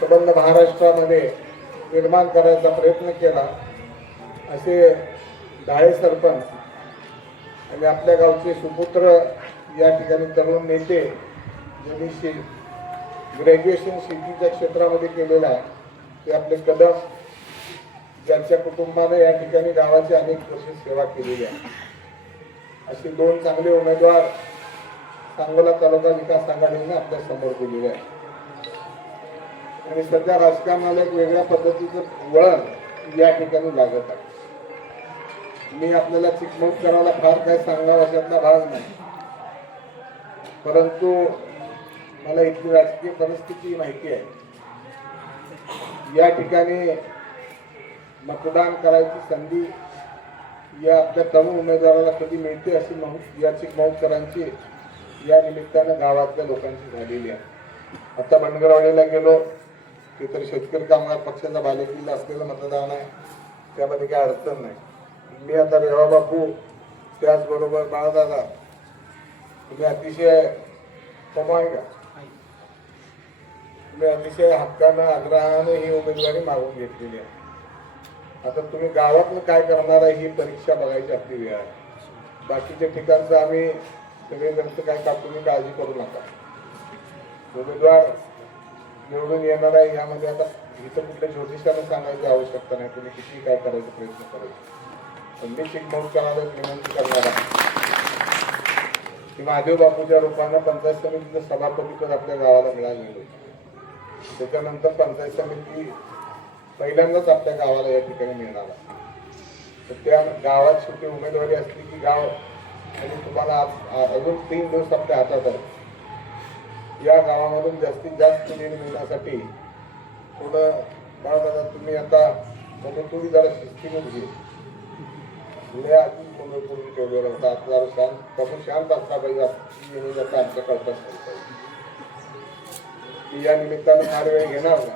संबंध महाराष्ट्रामध्ये निर्माण करायचा प्रयत्न केला असे डाळे सरपंच आणि आपल्या गावचे सुपुत्र या ठिकाणी तरुण नेते ज्यांनी ग्रॅज्युएशन शेतीच्या क्षेत्रामध्ये केलेलं आहे ते आपले कदम ज्यांच्या कुटुंबाने या ठिकाणी गावाची अनेक वर्ष सेवा केलेली आहे असे दोन चांगले उमेदवार सांगोला तालुका विकास आघाडीने आपल्या समोर दिलेले आहे आणि सध्या राजकारणाला एक वेगळ्या पद्धतीचं वळण या ठिकाणी लागत आहे. मी आपल्याला चिकमोहकराला फार काय सांगावं अशातला भाग नाही, परंतु मला इथली राजकीय परिस्थिती माहिती आहे. या ठिकाणी मतदान करायची संधी या आपल्या तरुण उमेदवाराला कधी मिळते अशी या चिकमोहकरांची या निमित्तानं गावातल्या लोकांची झालेली आहे. आता बनगरवाडीला गेलो तिथे शेतकरी कामगार पक्षाचा बालेकिल्ला असलेलं मतदान आहे, त्यामध्ये काही अडचण नाही. मी आता रेवा बापू त्याचबरोबर बाळदादा तुम्ही अतिशय आहे का तुम्ही अतिशय हक्कानं आग्रहानं ही उमेदवारी मागून घेतलेली आहे. आता तुम्ही गावातनं काय करणार आहे ही परीक्षा बघायची आपली वेळ आहे. बाकीच्या ठिकाणचं आम्ही सगळेजणचं काय का तुम्ही काळजी करू नका. उमेदवार निवडून येणार आहे यामध्ये आता इथं कुठल्या ज्योतिषानं सांगायची आवश्यकता नाही. तुम्ही किती काय करायचा प्रयत्न करायचा पण मी चिकमोहकराला विनंती करणार आहे की महादेव बापूच्या रूपानं पंचायत समितीचं सभापतीपद आपल्या गावाला मिळालेलं. त्याच्यानंतर पंचायत समिती पहिल्यांदाच आपल्या गावाला या ठिकाणी मिळणार आहे. तर त्या गावात छोटी उमेदवारी असली की गाव आणि तुम्हाला अजून 3 दिवस आपल्या हातात आहेत. या गावामधून जास्तीत जास्त लीड मिळण्यासाठी थोडं दादा तुम्ही आता तुम्ही जरा शिस्तीने घे पूर्वी ठेवलेला होता. आता जरा शांत असला पाहिजे त्याचा आमच्या कळतात की या निमित्तानं फार वेळ घेणार नाही,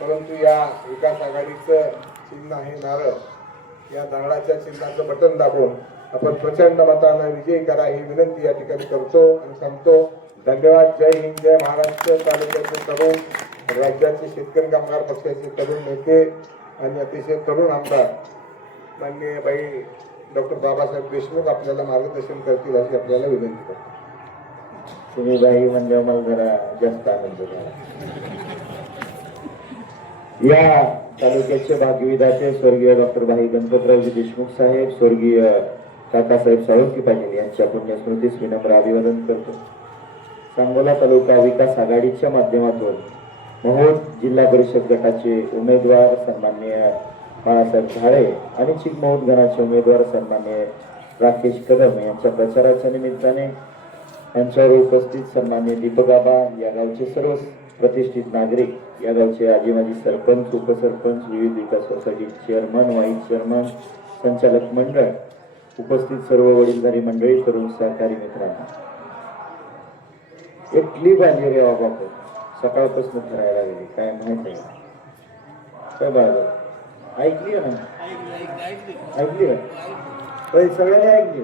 परंतु या विकास आघाडीचं चिन्ह आहे नारळ. या नारळाच्या चिन्हाचं बटन दाबून आपण प्रचंड मतानं विजयी करा ही विनंती या ठिकाणी करतो आणि सांगतो. धन्यवाद. जय हिंद, जय महाराष्ट्र. तालुक्याचे तरुण, राज्याचे शेतकरी कामगार पक्षाचे तरुण नेते आणि अतिशय तरुण आमदार माननीय बाई डॉक्टर बाबासाहेब देशमुख आपल्याला मार्गदर्शन करतील अशी आपल्याला विनंती करतो. तुम्ही बाई म्हणजे मला जरा जास्त आनंद झाला. या तालुक्याचे भाग्यविधाते स्वर्गीय डॉक्टर भाई गणपतरावजी देशमुख साहेब, स्वर्गीय काकासाहेब साळुंखे पाटील यांच्या पुण्यस्मृतीस विनम्र अभिवादन करतो. सांगोला तालुका विकास आघाडीच्या माध्यमातून महोद जिल्हा परिषद गटाचे उमेदवार सन्माननीय बाळासाहेब झाडे आणि चिकमोहद गणाचे उमेदवार सन्माननीय राकेश कदम यांच्या प्रचाराच्या निमित्ताने यांच्यावर उपस्थित सन्माननीय दीपकआबा, या गावचे सर्व प्रतिष्ठित नागरिक, या गावचे आजी माजी सरपंच, उपसरपंच, विविध विकास सोसायटी चेअरमन, व्हाईस चेअरमन, संचालक मंडळ, उपस्थित सर्व वडीलधारी मंडळी, तरुण सहकारी मित्रांनो, एक क्लिप आली रे बाबा सकाळपासून फिरायला गेली काय माहित आहे काय बाबा ऐकली ना? ऐकली का सगळ्यांनी ऐकली?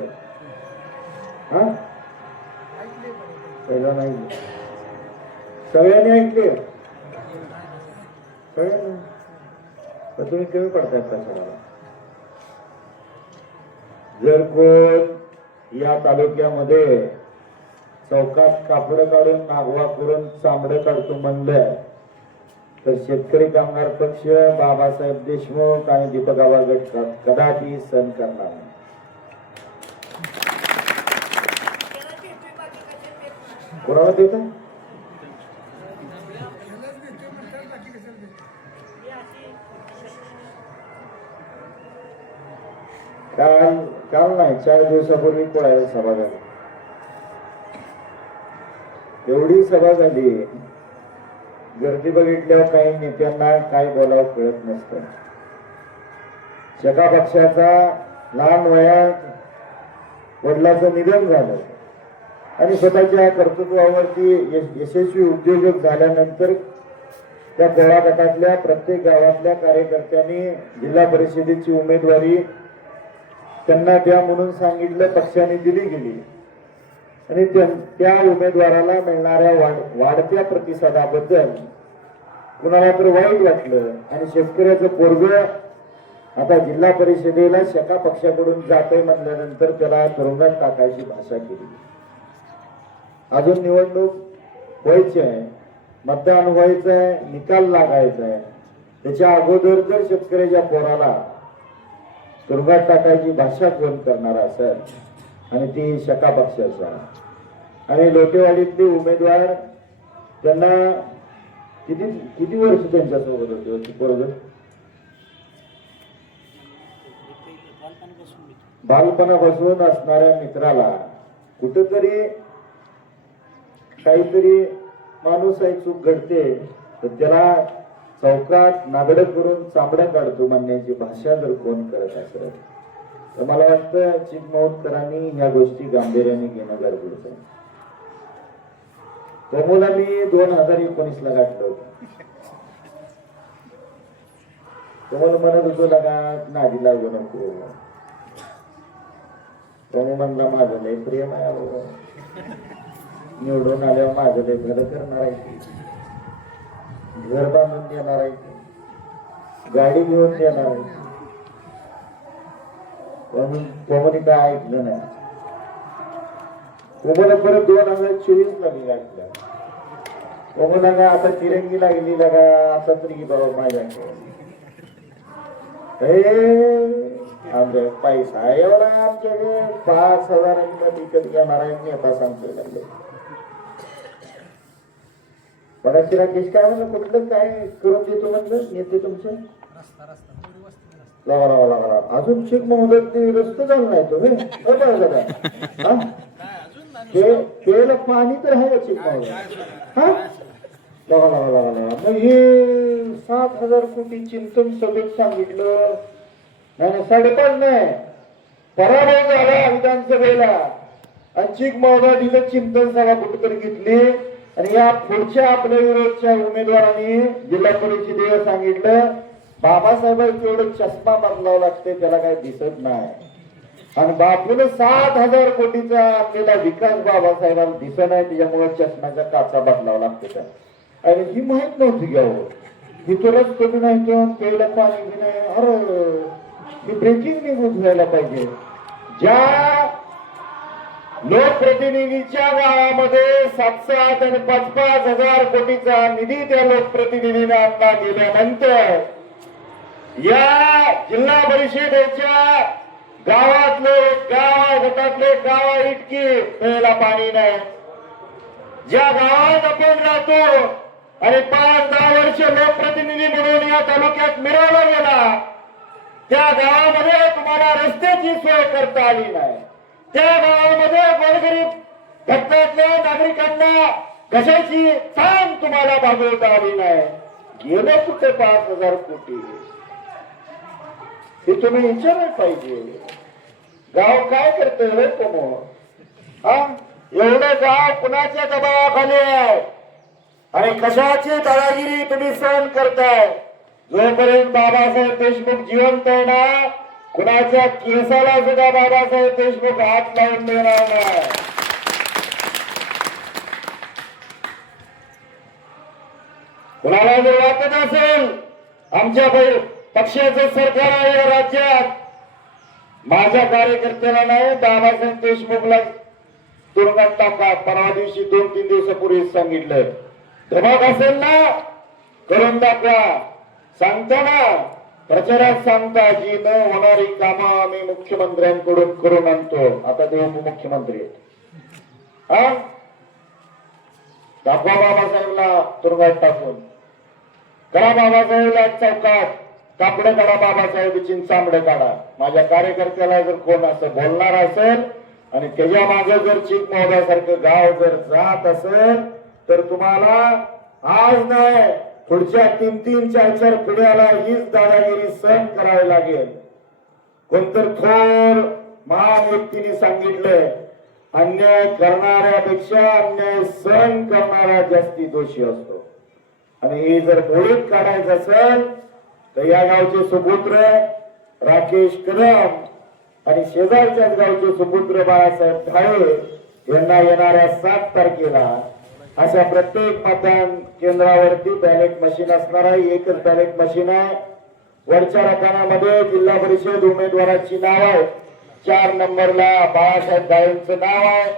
हा पहिला नाही सगळ्यांनी ऐकले? सगळ्यांनी? पण तुम्ही कमी पडताय कशाला? जर कोण या तालुक्यामध्ये चौकात कापड काढून नागवा करून चांबडं काढतो म्हणलं तर शेतकरी कामगार पक्ष, बाबासाहेब देशमुख आणि दीपकआबा गट कदापि सहन करणार नाही. कोणाला देत काल नाही 4 दिवसापूर्वी कोळ्याला सभा झाली. एवढी सभा झाली, गर्दी बघितल्यावर काही नेत्यांना काय बोलावं कळत नसतं. जगा पक्षाचा लहान वयात वडिलाचं निधन झालं आणि स्वतःच्या कर्तृत्वावरती यशस्वी उद्योजक झाल्यानंतर त्या कोळा गटातल्या प्रत्येक गावातल्या कार्यकर्त्यांनी जिल्हा परिषदेची उमेदवारी त्यांना द्या म्हणून सांगितलं, पक्षाने दिली गेली आणि त्या उमेदवाराला मिळणाऱ्या वाढत्या प्रतिसादाबद्दल कुणाला तर वाईट वाटलं आणि शेतकऱ्याचं पोरग आता जिल्हा परिषदेला शका पक्षाकडून जातोय म्हटल्यानंतर त्याला तुरुंगात टाकायची भाषा केली. अजून निवडणूक व्हायची आहे, मतदान व्हायचं आहे, निकाल लागायचा आहे. त्याच्या अगोदर जर शेतकऱ्याच्या पोराला तुरुंगात टाकायची भाषा कोण करणार असेल आणि ती शका पक्षाचा आणि लोटेवाडीतले उमेदवार त्यांना किती किती वर्ष त्यांच्या सोबत होते पोरग बालपणापासून असणाऱ्या मित्राला कुठेतरी काहीतरी माणूस आहे चूक घडते तर त्याला चौकात नागड करून चांबड्या काढतो म्हणण्याची भाषा जर कोण करत असेल तर मला वाटतं चिकमौतकरांनी ह्या गोष्टी गांभीर्याने घेणं गरजेचं आहे. कोमोला मी 2019 ला गाठलं होतं. कोमल म्हणत होतो लगा नादी लागू नको. कोमल म्हणला माझं लय प्रेम आहे बाबा, निवडून आल्यावर माझं लय भलं करणार आहे, घर बांधून देणार आहे, गाडी घेऊन देणार आहे. कोमल काय ऐकलं नाही. कोमला परत 2024 ला मी गाठलं. कोमला का आता तिरंगी लागली लगा आता तरी बाबा माझ्याकडे आमच्या पैसा एवढा आमच्याकडे 5,000 विकत घेणार आहे नेता सांगतोय लागले. पडाची राकेश काय म्हणलं कुठलं काय करून देतो म्हणलं नेते तुमचे लावा लावा लावा अजून शिक महोदय रस्ता झाला नाही तो केलं पाणी तर आहे शिक महोदय हा लावा लावा लावा लावा मग हे 7,000 कोटी चिंतन सभेत सांगितलं नाही 5.5 नाही पराभव झाला विधानसभेला आणि चिक महोदय तिथं चिंतन सभा कुठेतरी घेतली आणि या पुढच्या आपल्या विरोधच्या उमेदवारांनी जिल्हा परिषदेला सांगितलं बाबासाहेबांचं एवढं चष्मा बदलावं लागते त्याला काही दिसत नाही आणि बापून 7,000 कोटीचा आपल्याला विकास बाबासाहेबांना दिसत नाही त्याच्यामुळे चष्म्याच्या काचा बदलावा लागते आणि ही माहित नव्हती घ्यावं इथरच कमी नाही किंवा प्यायला पाणी बी नाही. अरे ही ब्रेकिंग न्यूज व्हायला पाहिजे. ज्या लोकप्रतिनिधीच्या गावामध्ये 7-7 आणि 5-5 हजार कोटीचा निधी त्या लोकप्रतिनिधीने आता गेल्यानंतर या जिल्हा परिषदेच्या गावातले गाव गटातले गाव इतकी प्यायला पाणी नाही. ज्या गावात आपण राहतो आणि 5-10 वर्ष लोकप्रतिनिधी म्हणून या तालुक्यात मिरवला गेला त्या गावामध्ये तुम्हाला रस्त्याची सोय करता आली नाही. त्या गावामध्ये गोरगरीब घटकातल्या नागरिकांना कशाची ताण तुम्हाला भागवता आली नाही. गेलं कुठे 5,000 कोटी हे तुम्ही विचारलं पाहिजे. गाव काय करतोय कोण हा एवढं गाव कुणाच्या दबावाखाली आहे आणि कशाची दादागिरी तुम्ही सहन करताय. जोपर्यंत बाबासाहेब देशमुख जिवंत आहे ना कुणाच्या केसाला सुद्धा बाबासाहेब देशमुख हात लावून देणार नाही. कुणाला जर वाटत असेल आमच्या पक्षाचं सरकार आहे या राज्यात माझ्या कार्यकर्त्याला नाही बाबासाहेब देशमुखला तुरुंगात टाका. परवा दिवशी 2-3 दिवसापूर्वी सांगितलं. धमक असेल ना करून दाखवा. सांगताना प्रचारात सांगता जी न होणारी कामं आम्ही मुख्यमंत्र्यांकडून करून आणतो. आता ते उपमुख्यमंत्री हा दाखवा बाबासाहेबला तुरुंगात टाकून करा बाबासाहेबला चौकात कापडे काढा बाबासाहेबची चांबडे काढा. माझ्या कार्यकर्त्याला जर कोण असं बोलणार असेल आणि त्याच्या मागे जर चिक महोदयासारखं गाव जर जात असेल तर तुम्हाला आज नाही पुढच्या 3-4 पिढ्याला हीच दादागिरी सहन करावी लागेल. कोणतर थोर महान व्यक्तीने सांगितलंय अन्याय करणाऱ्यापेक्षा अन्याय सहन करणारा जास्ती दोषी असतो. आणि हे जर मोडीत काढायचं असेल तर या गावचे सुपुत्र राकेश कदम आणि शेजारच्याच गावचे सुपुत्र बाळासाहेब ठाळे यांना येणाऱ्या 7 तारखेला अशा प्रत्येक मतदान केंद्रावरती बॅलेट मशीन असणार आहे. एकच बॅलेट मशीन आहे. वरच्या रकान्यामध्ये जिल्हा परिषद उमेदवाराची नाव आहे. 4 नंबरला बाळासाहेब गायेंचं नाव आहे.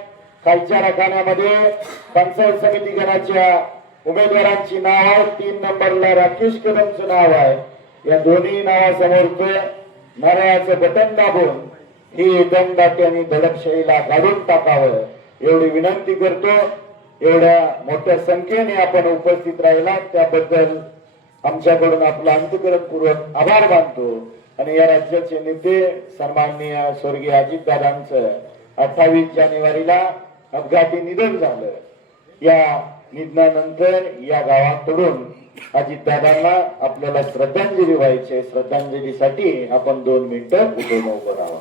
खालच्या रकान्यामध्ये पंचायत समिती गणाच्या उमेदवारांची नाव आहे. 3 नंबरला राकेश कदमचं नाव आहे. या दोन्ही नावासमोरचं नारळाचं बटन दाबून ही दमदाटी आणि दडपशाहीला काढून टाकावं एवढी विनंती करतो. एवढ्या मोठ्या संख्येने आपण उपस्थित राहिला त्याबद्दल आमच्याकडून आपला अंतःकरणपूर्वक आभार मानतो. आणि या राज्याचे नेते सन्माननीय स्वर्गीय अजितदादांचं 28 जानेवारीला अपघाती निधन झालं. या निधनानंतर या गावाकडून अजितदादांना आपल्याला श्रद्धांजली व्हायची. श्रद्धांजलीसाठी आपण 2 मिनिटं उभं राहावं.